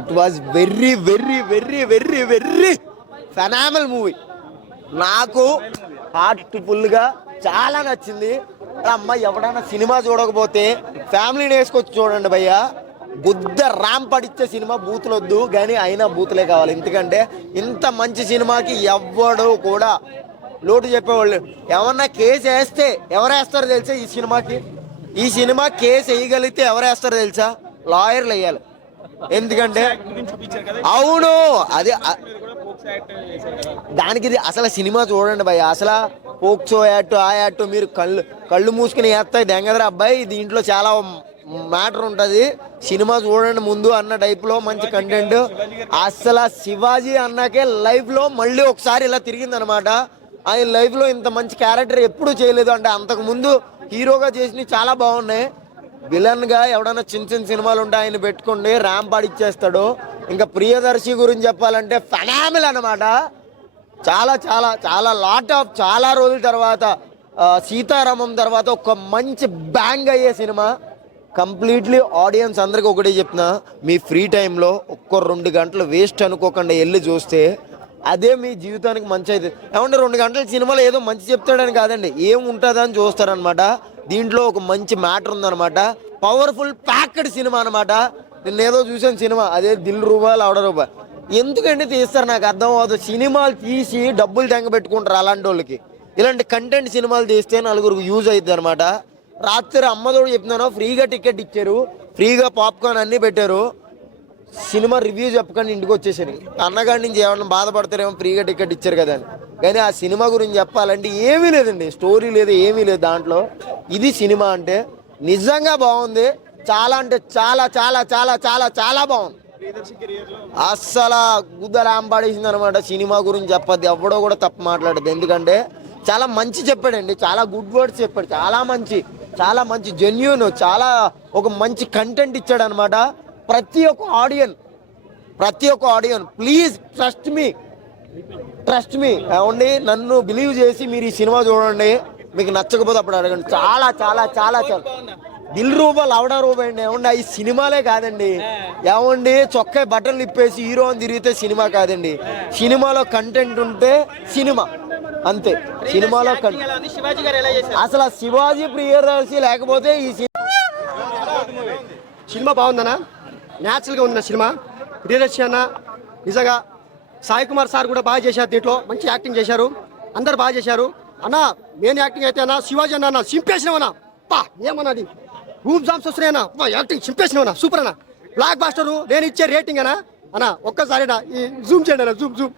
It was very very very very very phenomenal movie. నాకు హార్ట్ఫుల్గా చాలా నచ్చింది. అమ్మ ఎవడైనా సినిమా చూడకపోతే ఫ్యామిలీని వేసుకొచ్చి చూడండి భయ్యా. బుద్ధ ర్యాంప్ పడిచ్చే సినిమా, బూతులు వద్దు కానీ అయినా బూతులే కావాలి. ఎందుకంటే ఇంత మంచి సినిమాకి ఎవ్వడు కూడా లోటు చెప్పేవాళ్ళు. ఏమన్నా కేసు వేస్తే ఎవరేస్తారో తెలుసా ఈ సినిమాకి? ఈ సినిమా కేసు వేయగలిగితే ఎవరేస్తారో తెలుసా? లాయర్లు వేయాలి. ఎందుకంటే అవును, అది దానికి ఇది అసలు సినిమా చూడండి భయ్య. అసలు పోక్సో యాక్ట్ ఆ యాక్ట్ మీరు కళ్ళు మూసుకుని వేస్తాయి దెంగదరా అబ్బాయి. దీంట్లో చాలా మ్యాటర్ ఉంటుంది, సినిమా చూడండి ముందు అన్న టైప్లో మంచి కంటెంట్. అసలు శివాజీ అన్నాకే లైఫ్లో మళ్ళీ ఒకసారి ఇలా తిరిగిందనమాట. ఆయన లైఫ్లో ఇంత మంచి క్యారెక్టర్ ఎప్పుడూ చేయలేదు. అంటే అంతకుముందు హీరోగా చేసినవి చాలా బాగున్నాయి. విలన్గా ఎవడన్నా చిన్న చిన్న సినిమాలు ఉంటే ఆయన పెట్టుకోండి, ర్యాంప్ ఆడిచ్చేస్తాడు. ఇంకా ప్రియదర్శి గురించి చెప్పాలంటే ఫెనామినల్ అనమాట. చాలా చాలా చాలా చాలా రోజుల తర్వాత సీతారామం తర్వాత ఒక మంచి బ్యాంగ్ అయ్యే సినిమా. కంప్లీట్లీ ఆడియన్స్ అందరికీ ఒకటే చెప్తున్నా, మీ ఫ్రీ టైంలో ఒక్క 2 గంటలు వేస్ట్ అనుకోకుండా వెళ్ళి చూస్తే అదే మీ జీవితానికి మంచి అవుతుంది. ఏమంటే 2 గంటల సినిమాలో ఏదో మంచి చెప్తాడని కాదండి, ఏం ఉంటుందని చూస్తారనమాట. దీంట్లో ఒక మంచి మ్యాటర్ ఉందన్నమాట. పవర్ఫుల్ ప్యాక్డ్ సినిమా అనమాట. నేను ఏదో చూసాను సినిమా, అదే దిల్ రూపాయలు అవడ రూపాయలు. ఎందుకంటే తీస్తారు నాకు అర్థం అవ్వదు. సినిమాలు తీసి డబ్బులు తెంగ పెట్టుకుంటారు అలాంటి వాళ్ళకి. ఇలాంటి కంటెంట్ సినిమాలు తీస్తే నలుగురికి యూజ్ అవుతుంది అనమాట. రాత్రి అమ్మతోడు చెప్తున్నాను, ఫ్రీగా టికెట్ ఇచ్చారు, ఫ్రీగా పాప్కార్న్ అన్నీ పెట్టారు. సినిమా రివ్యూ చెప్పకుండా ఇంటికి వచ్చేసాను. అన్నగాడి నుంచి ఏమన్నా బాధపడతారేమో ఫ్రీగా టికెట్ ఇచ్చారు కదా అని. కానీ ఆ సినిమా గురించి చెప్పాలంటే ఏమీ లేదండి, స్టోరీ లేదు, ఏమీ లేదు దాంట్లో. ఇది సినిమా అంటే నిజంగా బాగుంది. చాలా అంటే చాలా చాలా చాలా చాలా చాలా బాగుంది. అస్సలు గుద్దలాంపాడేసింది అనమాట. సినిమా గురించి చెప్పద్దు, ఎవడో కూడా తప్పు మాట్లాడద్దు. ఎందుకంటే చాలా మంచి చెప్పాడండి, చాలా గుడ్ వర్డ్స్ చెప్పాడు, చాలా మంచి జెన్యూన్, చాలా ఒక మంచి కంటెంట్ ఇచ్చాడు అనమాట. ప్రతి ఒక్క ఆడియన్ ప్లీజ్ ట్రస్ట్ మీ ఏమండి, నన్ను బిలీవ్ చేసి మీరు ఈ సినిమా చూడండి. మీకు నచ్చకపోతే అప్పుడు అడగండి. చాలా చాలా చాలా చాలా దిల్ రూపాయలు అవడా రూపాయి అండి. ఏమండి ఈ సినిమాలే కాదండి. ఏమండి చొక్కా బట్టలు ఇప్పేసి హీరో అని తిరిగితే సినిమా కాదండి. సినిమాలో కంటెంట్ ఉంటే సినిమా అంతే. సినిమాలో అసలు శివాజీ ప్రియదర్శి లేకపోతే ఈ సినిమా బాగుందనా, న్యాచురల్గా ఉంది సినిమా. ప్రియదర్శి అన్న నిజంగా, సాయి కుమార్ సార్ కూడా బాగా చేశారు, దీంట్లో మంచి యాక్టింగ్ చేశారు, అందరు బాగా చేశారు. అన్న మెయిన్ యాక్టింగ్ అయితే అన్న శివాజీ అన్న సింపేసినవన్నా పా, ఏమన్నది రూమ్ జామ్స్ వస్తున్నాయన్నా, యాక్టింగ్ సింపేసినవన్నా, సూపర్ అన్న. బ్లాక్ బాస్టరు. నేను ఇచ్చే రేటింగ్ అన్న ఒక్కసారి ఈ జూమ్ చేయండి అన్న, జూమ్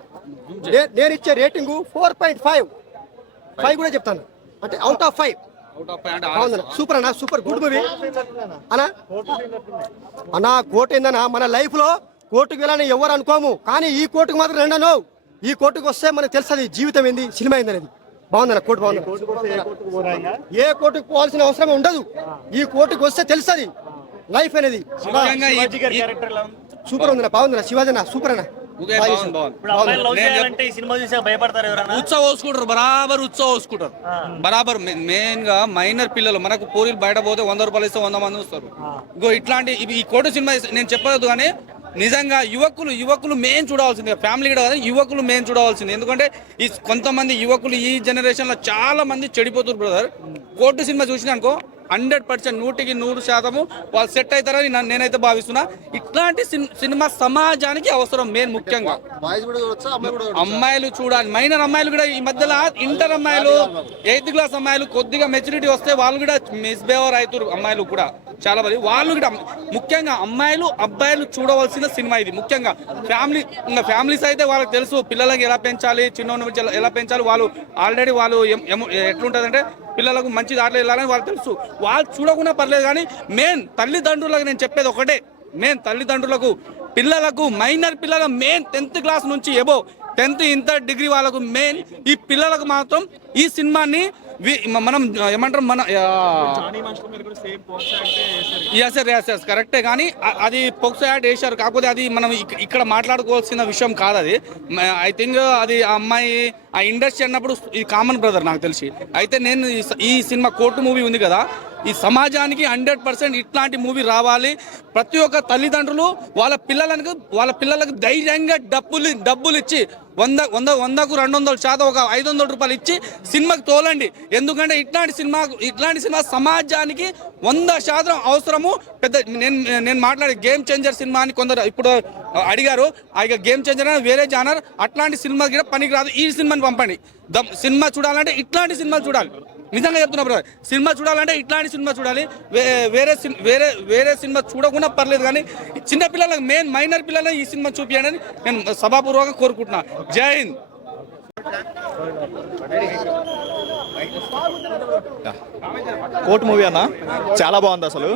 నేను ఇచ్చే రేటింగ్ 4.5 కూడా చెప్తాను, అంటే అవుట్ ఆఫ్ 5. సూపర్ అన్న, సూపర్ గుడ్ మూవీ అన్న. కోర్టు ఏందన్నా, మన లైఫ్ లో కోర్టుకు వెళ్ళని ఎవరు అనుకోము, కానీ ఈ కోర్టుకు మాత్రం రెండను. ఈ కోర్టుకు వస్తే మనకు తెలుస్తుంది జీవితం ఏంది, సినిమా ఏంది అనేది. బాగుందన్న, కోర్టు బాగుంది. ఏ కోర్టుకు పోవాల్సిన అవసరం ఉండదు, ఈ కోర్టుకు వస్తే తెలుస్తుంది లైఫ్ అనేది. సూపర్ ఉందన్న, బాగుందన్న. శివాజీ అన్న సూపర్ అన్న. బరాబర్ మెయిన్ గా మైనర్ పిల్లలు మనకు పోలీలు బయట పోతే 100 రూపాయలు ఇస్తే 100 మంది వస్తారు. ఇంకో ఇట్లాంటి ఈ కోర్టు సినిమా నేను చెప్పదు కానీ నిజంగా యువకులు మెయిన్ చూడవలసింది, ఫ్యామిలీ కూడా కదా, యువకులు మెయిన్ చూడవలసింది. ఎందుకంటే ఈ కొంతమంది యువకులు ఈ జనరేషన్ లో చాలా మంది చెడిపోతున్నారు బ్రదర్. కోర్టు సినిమా చూసిన అనుకో 100% 100% వాళ్ళు సెట్ అవుతారని నేనైతే భావిస్తున్నా. ఇట్లాంటి సినిమా సమాజానికి అవసరం. మెయిన్ ముఖ్యంగా అమ్మాయిలు చూడాలి, మైనర్ అమ్మాయిలు కూడా. ఈ మధ్యలో ఇంటర్ అమ్మాయిలు, 8th క్లాస్ అమ్మాయిలు కొద్దిగా మెచ్యూరిటీ వస్తే వాళ్ళు కూడా మిస్బిహేవ్ అవుతారు. అమ్మాయిలు కూడా చాలా మంది, వాళ్ళు కూడా ముఖ్యంగా అమ్మాయిలు అబ్బాయిలు చూడవలసిన సినిమా ఇది. ముఖ్యంగా ఫ్యామిలీస్ అయితే వాళ్ళకి తెలుసు పిల్లలకి ఎలా పెంచాలి, చిన్న ఎలా పెంచాలి. వాళ్ళు ఆల్రెడీ వాళ్ళు ఎట్లుంటుందంటే పిల్లలకు మంచి దాంట్లో వెళ్ళాలని వాళ్ళకి తెలుసు. వాళ్ళు చూడకుండా పర్లేదు, కానీ మెయిన్ తల్లిదండ్రులకు నేను చెప్పేది ఒకటే. మెయిన్ తల్లిదండ్రులకు పిల్లలకు, మైనర్ పిల్లల మెయిన్ 10th క్లాస్ నుంచి ఎబో 10th ఇంటర్ డిగ్రీ వాళ్ళకు మెయిన్ ఈ పిల్లలకు మాత్రం ఈ సినిమాని మనం ఏమంటారు, మన కరెక్టే. కానీ అది పోక్సో యాక్ట్ వేశారు, కాకపోతే అది మనం ఇక్కడ మాట్లాడుకోవాల్సిన విషయం కాదు. అది ఐ థింక్ అది ఆ ఆ ఇండస్ట్రీ అన్నప్పుడు ఇది కామన్ బ్రదర్ నాకు తెలిసి. అయితే నేను ఈ సినిమా కోర్టు మూవీ ఉంది కదా, ఈ సమాజానికి 100% ఇట్లాంటి మూవీ రావాలి. ప్రతి ఒక్క తల్లిదండ్రులు వాళ్ళ పిల్లలకు ధైర్యంగా డబ్బులు ఇచ్చి 100కు 200% ఒక 500 రూపాయలు ఇచ్చి సినిమాకి తోలండి. ఎందుకంటే ఇట్లాంటి సినిమా సమాజానికి 100% అవసరము. పెద్ద నేను మాట్లాడే గేమ్ చేంజర్ సినిమా అని కొందరు ఇప్పుడు అడిగారు. ఇక గేమ్ చేంజర్ అని వేరే జానర్, అట్లాంటి సినిమా కూడా పనికి రాదు. ఈ సినిమాని పంపండి. సినిమా చూడాలంటే ఇట్లాంటి సినిమాలు చూడాలి. నిజంగా చెప్తున్నా బ్రదర్, సినిమా చూడాలంటే ఇట్లాంటి సినిమా చూడాలి. వేరే సినిమా చూడకుండా పర్లేదు, కానీ చిన్న పిల్లలకు మైనర్ పిల్లలకు ఈ సినిమా చూపించండి నేను సభాపూర్వకంగా కోరుకుంటున్నా. జై హింద్. కోర్టు మూవీ అన్న చాలా బాగుంది, అసలు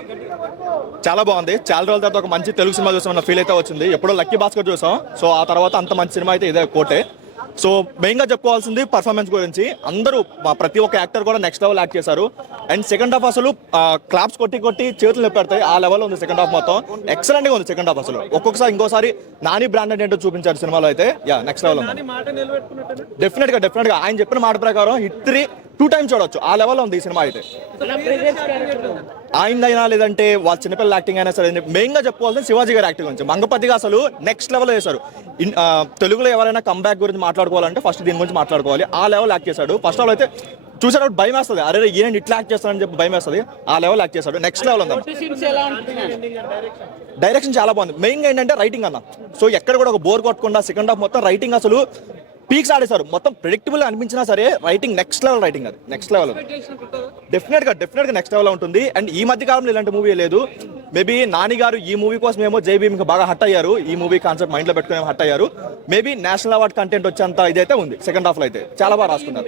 చాలా బాగుంది. చాలా రోజుల తర్వాత ఒక మంచి తెలుగు సినిమా చూసామన్న ఫీల్ అయితే వచ్చింది. ఎప్పుడో లక్కీ భాస్కర్ చూసాం, సో ఆ తర్వాత అంత మంచి సినిమా అయితే ఇదే కోర్టే. సో మెయిన్గా చెప్పుకోవాల్సింది పర్ఫార్మెన్స్ గురించి. అందరూ ప్రతి ఒక్క యాక్టర్ కూడా నెక్స్ట్ లెవెల్ యాక్ట్ చేశారు. అండ్ సెకండ్ హాఫ్ అసలు క్లాప్స్ కొట్టి చేతులు నొప్పెడతాయి ఆ లెవెల్లో ఉంది సెకండ్ హాఫ్. మొత్తం ఎక్సలెంట్గా ఉంది సెకండ్ హాఫ్. అసలు ఇంకోసారి నాని బ్రాండ్ ఏంటో చూపించారు సినిమాలో అయితే. నెక్స్ట్ లెవెల్ ఉంది. డెఫినెట్గా ఆయన చెప్పిన మాట ప్రకారం హిట్ 2 టైమ్స్ చూడొచ్చు ఆ లెవెల్లో ఉంది ఈ సినిమా అయితే. ఆయనదైనా లేదంటే వాళ్ళ చిన్నపిల్లల యాక్టింగ్ అయినా సరే. మెయిన్గా చెప్పుకోవాల్సిన శివాజీ గారి యాక్టింగ్ గురించి. మంగపతిగా అసలు నెక్స్ట్ లెవెల్ చేశారు. తెలుగులో ఎవరైనా కంబ్యాక్ గురించి మాట్లాడుకోవాలంటే ఫస్ట్ దీని గురించి మాట్లాడుకోవాలి. ఆ లెవెల్ యాక్ట్ చేశాడు. ఫస్ట్ ఆల్ అయితే చూసేటప్పుడు భయం వేస్తుంది, అరే ఈయన ఇట్లా యాక్ట్ చేస్తాడని చెప్పి భయం వేస్తుంది. ఆ లెవెల్ యాక్ట్ చేశాడు. నెక్స్ట్ లెవెల్ ఉంది. డైరెక్షన్ చాలా బాగుంది. మెయిన్గా ఏంటంటే రైటింగ్ అన్న. సో ఎక్కడ కూడా ఒక బోర్ కొట్టకుండా సెకండ్ హాఫ్ మొత్తం రైటింగ్ అసలు పీక్స్ ఆడేశారు. మొత్తం ప్రెడిక్టబుల్ అనిపించినా సరే రైటింగ్ నెక్స్ట్ లెవెల్ రైటింగ్. అది నెక్స్ట్ లెవెల్ డెఫినెట్గా నెక్స్ట్ లెవెల్ ఉంటుంది. అండ్ ఈ మధ్య కాలంలో ఇలాంటి మూవీ లేదు. మేబీ నాని గారు ఈ మూవీ కోసం ఏమో జై భీమ్కి బాగా హట్ అయ్యారు. ఈ మూవీ కాన్సెప్ట్ మైండ్లో పెట్టుకుని హట్ అయ్యారు. మేబీ నేషనల్ అవార్డ్ కంటెంట్ వచ్చేంత ఇదైతే ఉంది. సెకండ్ హాఫ్లో అయితే చాలా బాగా రాసుకున్నారు.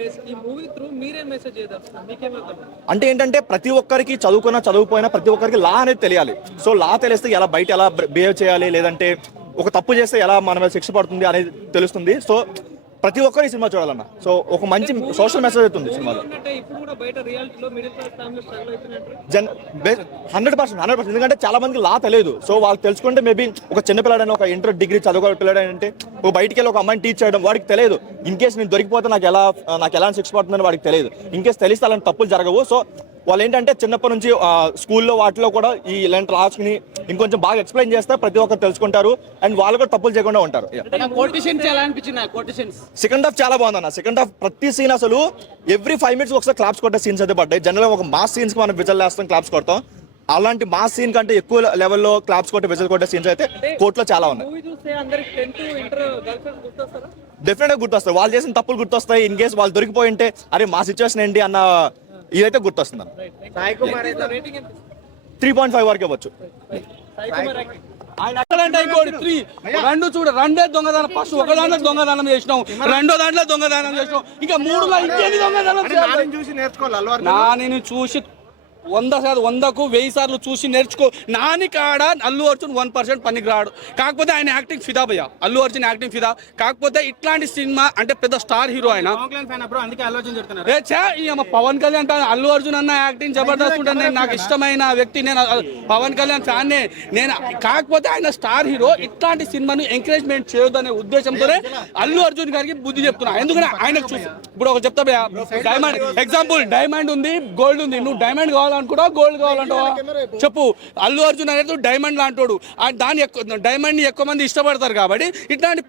అంటే ఏంటంటే ప్రతి ఒక్కరికి చదువుపోయినా ప్రతి ఒక్కరికి లా అనేది తెలియాలి. సో లా తెలిస్తే బయట ఎలా బిహేవ్ చేయాలి, లేదంటే ఒక తప్పు చేస్తే ఎలా మన మీద శిక్ష పడుతుంది అనేది తెలుస్తుంది. సో ప్రతి ఒక్కరు ఈ సినిమా చూడాలన్న. సో ఒక మంచి సోషల్ మెసేజ్ అవుతుంది సినిమాలో. 100%. ఎందుకంటే చాలా మందికి లా తెలియదు. సో వాళ్ళు తెలుసుకుంటే మేబీ ఒక చిన్నపిల్లాడైనా ఒక ఇంటర్ డిగ్రీ చదువుకోవాలి పిల్లాడంటే ఒక బయటికి వెళ్ళి ఒక అమ్మాయిని టీచ్ చేయడం వాడికి తెలియదు. ఇన్ కేసు నేను దొరికిపోతే నాకు ఎలా శిక్ష పడుతుందని వాడికి తెలియదు. ఇన్ కేసు తెలిస్తే అలాంటి తప్పులు జరగవు. సో వాళ్ళు ఏంటంటే చిన్నప్పటి నుంచి స్కూల్లో వాటిలో కూడా ఈ ఇలాంటి లాస్ని ఇంకొంచెం బాగా ఎక్స్ప్లెయిన్ చేస్తే ప్రతి ఒక్కరు తెలుసుకుంటారు. అండ్ వాళ్ళు కూడా తప్పులు చేయకుండా ఉంటారు. సెకండ్ హాఫ్ చాలా బాగుందన్న. సెకండ్ హాఫ్ ప్రతి సీన్ అసలు ఎవ్రీ 5 minutes ఒకసారి క్లాప్స్ కొట్టే సీన్స్ అయితే పడ్డాయి. జనరల్గా ఒక మాస్ సీన్స్ కి మనం విజల్ వేస్తాం, క్లాప్స్ కొడతాం. అలాంటి మాస్ సీన్ కంటే ఎక్కువ లెవెల్లో క్లాప్స్ కొట్టే విజల్ కొట్టే సీన్స్ అయితే కోర్టులో చాలా ఉన్నాయి. డెఫినెట్గా గుర్తొస్తాయి. వాళ్ళు చేసిన తప్పులు గుర్తొస్తాయి. ఇన్ కేసు వాళ్ళు దొరికిపోయి ఉంటే అరే మా సిచ్యువేషన్ ఏంటి అన్న ఇదైతే గుర్తొస్తుంది. 3.5 వరకు ఇవ్వచ్చు. రెండు చూడ రెండే దొంగదానం. ఫస్ట్ ఒక దాంట్లో దొంగదానం చేసినాం, రెండో దాంట్లో దొంగదానం చేసినాం, ఇంకా 3లో ఇంకేది దొంగదానం. నాని చూసి 100కు 1000 సార్లు చూసి నేర్చుకో. నాని కాడ అల్లు అర్జున్ 1% పనికి రాడు. కాకపోతే ఆయన యాక్టింగ్ ఫిదా భయ్య. అల్లు అర్జున్ యాక్టింగ్ ఫిదా. కాకపోతే ఇట్లాంటి సినిమా అంటే పెద్ద స్టార్ హీరో ఆయన. పవన్ కళ్యాణ్ అల్లు అర్జున్ అన్న యాక్టింగ్ జబర్దస్త్ ఉంటుంది. నాకు ఇష్టమైన వ్యక్తి, నేను పవన్ కళ్యాణ్ ఫ్యాన్నే నేను. కాకపోతే ఆయన స్టార్ హీరో. ఇట్లాంటి సినిమాను ఎంకరేజ్మెంట్ చేయొద్దనే ఉద్దేశంతోనే అల్లు అర్జున్ గారికి బుద్ధి చెప్తున్నా. ఎందుకంటే ఆయనకు చూసి ఇప్పుడు ఒక చెప్తా భయ్య, డైమండ్ ఎగ్జాంపుల్, డైమండ్ ఉంది, గోల్డ్ ఉంది. నువ్వు డైమండ్ కావాలనుకుంటా, గోల్డ్ కావాలంటావా చెప్పు. అల్లు అర్జున్ అనేది డైమండ్ లాంటోడు. డైమండ్ ని ఎక్కువ మంది ఇష్టపడతారు. కాబట్టి ఇట్లాంటి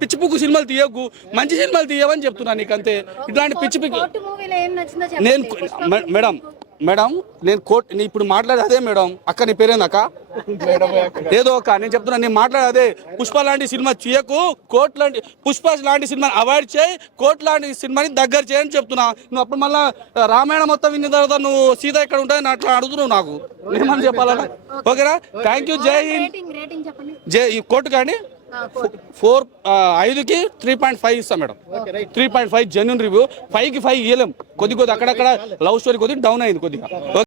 పిచ్చి పుక్కు సినిమాలు తీయకు, మంచి సినిమాలు తీయవని చెప్తున్నా నీకు అంతే. ఇట్లాంటి పిచ్చి మేడం నేను ఇప్పుడు మాట్లాడే అదే మేడం. అక్క నీ పేరేందక్క? ఏదో ఒక నేను చెప్తున్నా, నేను మాట్లాడేదే. పుష్ప లాంటి సినిమా చేయకు, కోర్టు లాంటి పుష్ప లాంటి సినిమాని అవాయిడ్ చేయి, కోర్టు లాంటి సినిమాని దగ్గర చేయని చెప్తున్నా. నువ్వు అప్పుడు మళ్ళీ రామాయణం మొత్తం విన్న తర్వాత నువ్వు సీత ఎక్కడ ఉంటుంది అట్లా అడుగుతున్నావు. నాకు ఏమని చెప్పాలన్నా? ఓకేనా? Thank you. జై హింద్. ఈ కోర్టు కానీ 5కి 3.5 ఇస్తాం మేడం. 3.5 genuine review. 5కి 5 ఇవ్వలేం. కొద్ది అక్కడక్కడ లవ్ స్టోరీ కొద్దిగా డౌన్ అయింది కొద్దిగా.